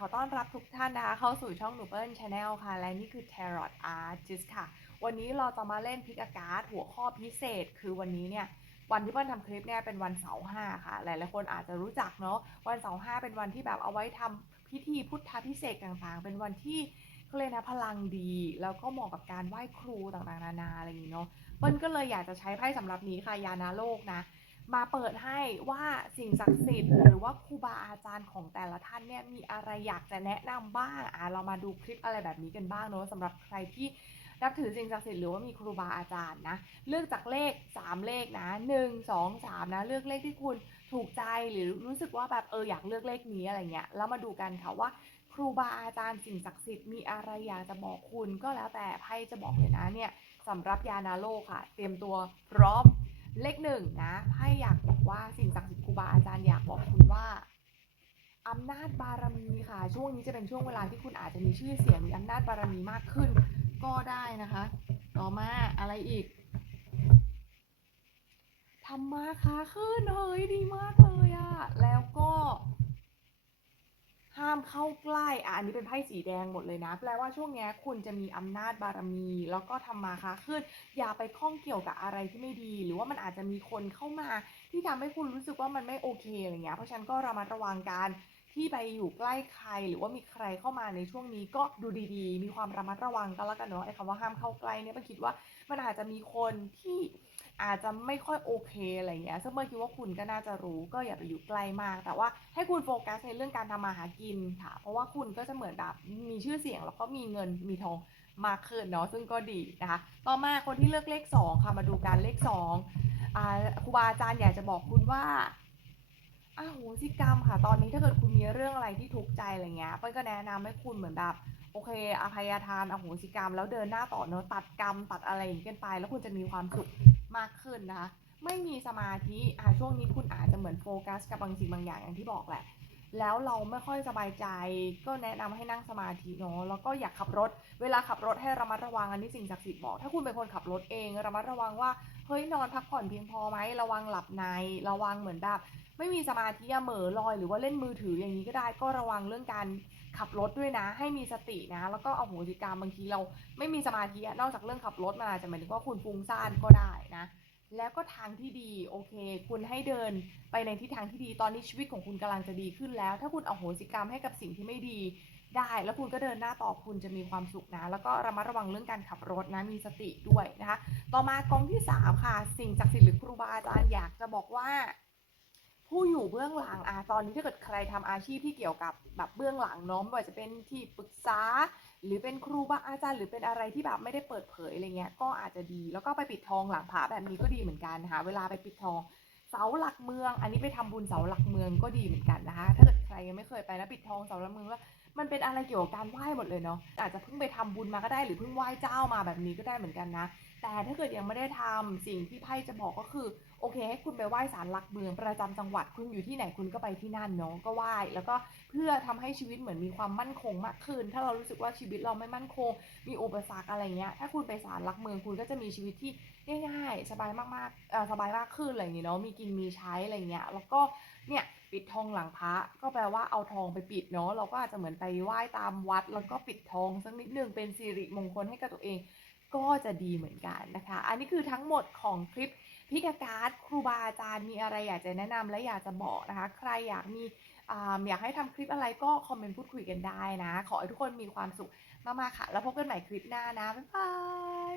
ขอต้อนรับทุกท่านนะคะ เข้าสู่ช่องหนูเปิ้ลชาแนลค่ะ และนี่คือ Tarot Artist ค่ะ วันนี้เราจะมาเล่นพิกาการ์ดหัวข้อพิเศษ คือวันนี้เนี่ย วันที่เปิ้ลทำคลิปเนี่ยเป็นวันเสาร์ห้าค่ะ หลายๆคนอาจจะรู้จักเนาะ วันเสาร์ห้าเป็นวันที่แบบเอาไว้ทำพิธีพุทธพิเศษต่างๆ เป็นวันที่เขาเรียกนะพลังดี แล้วก็เหมาะกับการไหว้ครูต่างๆ นานาอะไรอย่างนี้เนาะ เปิ้ลก็เลยอยากจะใช้ไพ่สำหรับนี้ค่ะ ยานาโลกนะ มาเปิดให้ว่าสิ่งศักดิ์สิทธิ์หรือว่าครูบาอาจารย์ของแต่ละท่านเนี่ยมีอะไรอยากจะแนะนำบ้างอะเรามาดูคลิปอะไรแบบนี้กันบ้างเนอะสำหรับใครที่นับถือสิ่งศักดิ์สิทธิ์หรือว่ามีครูบาอาจารย์นะ เลือกจากเลข 3 เลขนะ 1 2 3 นะ เลือกเลขที่คุณถูกใจหรือรู้สึกว่าแบบเอออยากเลือกเลขนี้อะไรเงี้ยแล้วมาดูกันค่ะว่า ครูบาอาจารย์สิ่งศักดิ์สิทธิ์มีอะไรอยากจะบอกคุณก็แล้วแต่ไพ่จะบอกเลยนะเนี่ยสำหรับยานาโลค่ะ เตรียมตัวพร้อม เลขหนึ่งนะไพ่อยากบอกว่าสิ่งศักดิ์สิทธิ์ครูบาอาจารย์อยากบอกคุณว่าอำนาจบารมีค่ะ ช่วงนี้จะเป็นช่วงเวลาที่คุณอาจจะมีชื่อเสียงมีอำนาจบารมีมากขึ้น ก็ได้นะคะ ต่อมาอะไรอีกทำมาค้าขึ้นเฮ้ยดีมากเลยอะแล้วก็ ห้ามเข้าใกล้อะอันนี้เป็นไพ่สีแดงหมดเลยนะ แปลว่าช่วงนี้คุณจะมีอำนาจบารมี แล้วก็ทำมาค้าขึ้น อย่าไปข้องเกี่ยวกับอะไรที่ไม่ดี หรือว่ามันอาจจะมีคนเข้ามา ที่ทำให้คุณรู้สึกว่ามันไม่โอเคอะไรเงี้ย เพราะฉะนั้นก็ระมัดระวังการที่ไปอยู่ใกล้ใคร หรือว่ามีใครเข้ามาในช่วงนี้ก็ดูดีๆ มีความระมัดระวังกันแล้วกันเนาะไอ้คำว่าห้ามเข้าใกล้เนี่ยมันคิดว่ามันอาจจะมีคนที่ อาจจะไม่ค่อยโอเคอะไรเงี้ยซึ่งเมื่อคิดว่าคุณก็น่าจะรู้ก็อย่าไปอยู่ใกล้มาก แต่ว่าให้คุณโฟกัสในเรื่องการทำมาหากินค่ะ เพราะว่าคุณก็จะเหมือนแบบมีชื่อเสียงแล้วก็มีเงินมีทองมากขึ้นเนาะซึ่งก็ดีนะคะ ต่อมาคนที่เลือกเลข 2 ค่ะมาดูการเลข2อ่าครูบาอาจารย์อยากจะบอกคุณว่าอาโหสิกรรมค่ะ ตอนนี้ถ้าเกิดคุณมีเรื่องอะไรที่ทุกข์ใจอะไรเงี้ยเปิ้ลก็แนะนำให้คุณเหมือนแบบโอเคอภัยทานอโหสิกรรม แล้วเดินหน้าต่อเนอะตัดกรรมตัดอะไรอย่างนี้กันไป แล้วคุณจะมีความสุข มากขึ้นนะคะ ไม่มีสมาธิอะช่วงนี้คุณอาจจะเหมือนโฟกัสกับบางสิ่งบางอย่างอย่างที่บอกแหละ แล้วเราไม่ค่อยสบายใจ ก็แนะนำให้นั่งสมาธิเนาะแล้วก็อย่าขับรถ เวลาขับรถให้ระมัดระวังอันนี้สิ่งศักดิ์สิทธิ์บอกถ้าคุณเป็นคนขับรถเองระมัดระวังว่าเฮ้ยนอนพักผ่อนเพียงพอไหมระวังหลับในระวังเหมือนแบบไม่มีสมาธิเหม่อลอย หรือว่าเล่นมือถืออย่างนี้ก็ได้ก็ระวังเรื่องการขับรถด้วยนะ ให้มีสตินะ แล้วก็เอาโหสิกรรมบางทีเราไม่มีสมาธินอกจากเรื่องขับรถมันอาจจะหมายถึงว่าคุณฟุ้งซ่านก็ได้นะ แล้วก็ทางที่ดีโอเค คุณให้เดินไปในทิศทางที่ดีตอนนี้ชีวิตของคุณกำลังจะดีขึ้นแล้ว ถ้าคุณเอาโหสิกรรมให้กับสิ่งที่ไม่ดีได้ แล้วคุณก็เดินหน้าต่อคุณจะมีความสุขนะ แล้วก็ระมัดระวังเรื่องการขับรถนะมีสติด้วยนะคะ ต่อมากองที่สามค่ะ สิ่งศักดิ์สิทธิ์หรือครูบาอาจารย์อยากจะบอกว่า ผู้อยู่เบื้องหลังอะตอนนี้ถ้าเกิดใครทำอาชีพที่เกี่ยวกับแบบเบื้องหลังเนาะไม่ว่าจะเป็นที่ปรึกษา หรือเป็นครูบาอาจารย์ หรือเป็นอะไรที่แบบไม่ได้เปิดเผยอะไรเงี้ยก็อาจจะดีแล้วก็ไปปิดทองหลังผาแบบนี้ก็ดีเหมือนกันนะคะเวลาไปปิดทองเสาหลักเมือง อันนี้ไปทำบุญเสาหลักเมืองก็ดีเหมือนกันนะคะ ถ้าเกิดใครยังไม่เคยไปนะปิดทองเสาหลักเมืองว่า มันเป็นอะไรเกี่ยวกับการไหว้หมดเลยเนาะอาจจะเพิ่งไปทำบุญมาก็ได้หรือเพิ่งไหว้เจ้ามาแบบนี้ก็ได้เหมือนกันนะ แต่ถ้าเกิดยังไม่ได้ทำสิ่งที่ไพ่จะบอกก็คือ โอเค ให้คุณไปไหว้ศาลหลักเมืองประจำจังหวัดคุณอยู่ที่ไหนคุณก็ไปที่นั่นเนาะก็ไหว้แล้วก็เพื่อทำให้ชีวิตเหมือนมีความมั่นคงมากขึ้น ถ้าเรารู้สึกว่าชีวิตเราไม่มั่นคง มีอุปสรรคอะไรเงี้ยถ้าคุณไปศาลหลักเมืองคุณก็จะมีชีวิตที่ง่ายๆ สบายมากๆสบายมากขึ้นอะไรอย่างเงี้ยเนาะมีกินมีใช้อะไรเงี้ยแล้วก็เนี่ย ปิดทองหลังพระก็แปลว่าเอาทองไปปิดเนาะเราก็อาจจะเหมือนไปไหว้ตามวัด แล้วก็ปิดทองสักนิดนึงเป็นสิริมงคลให้กับตัวเอง ก็จะดีเหมือนกันนะคะ อันนี้คือทั้งหมดของคลิปพิกาการ์ดครูบาอาจารย์มีอะไรอยากจะแนะนำและอยากจะบอกนะคะ ใครอยากมีออยากให้ทำคลิปอะไรก็คอมเมนต์พูดคุยกันได้นะ ขอให้ทุกคนมีความสุขมากๆค่ะ แล้วพบกันใหม่คลิปหน้านะ บ๊ายบาย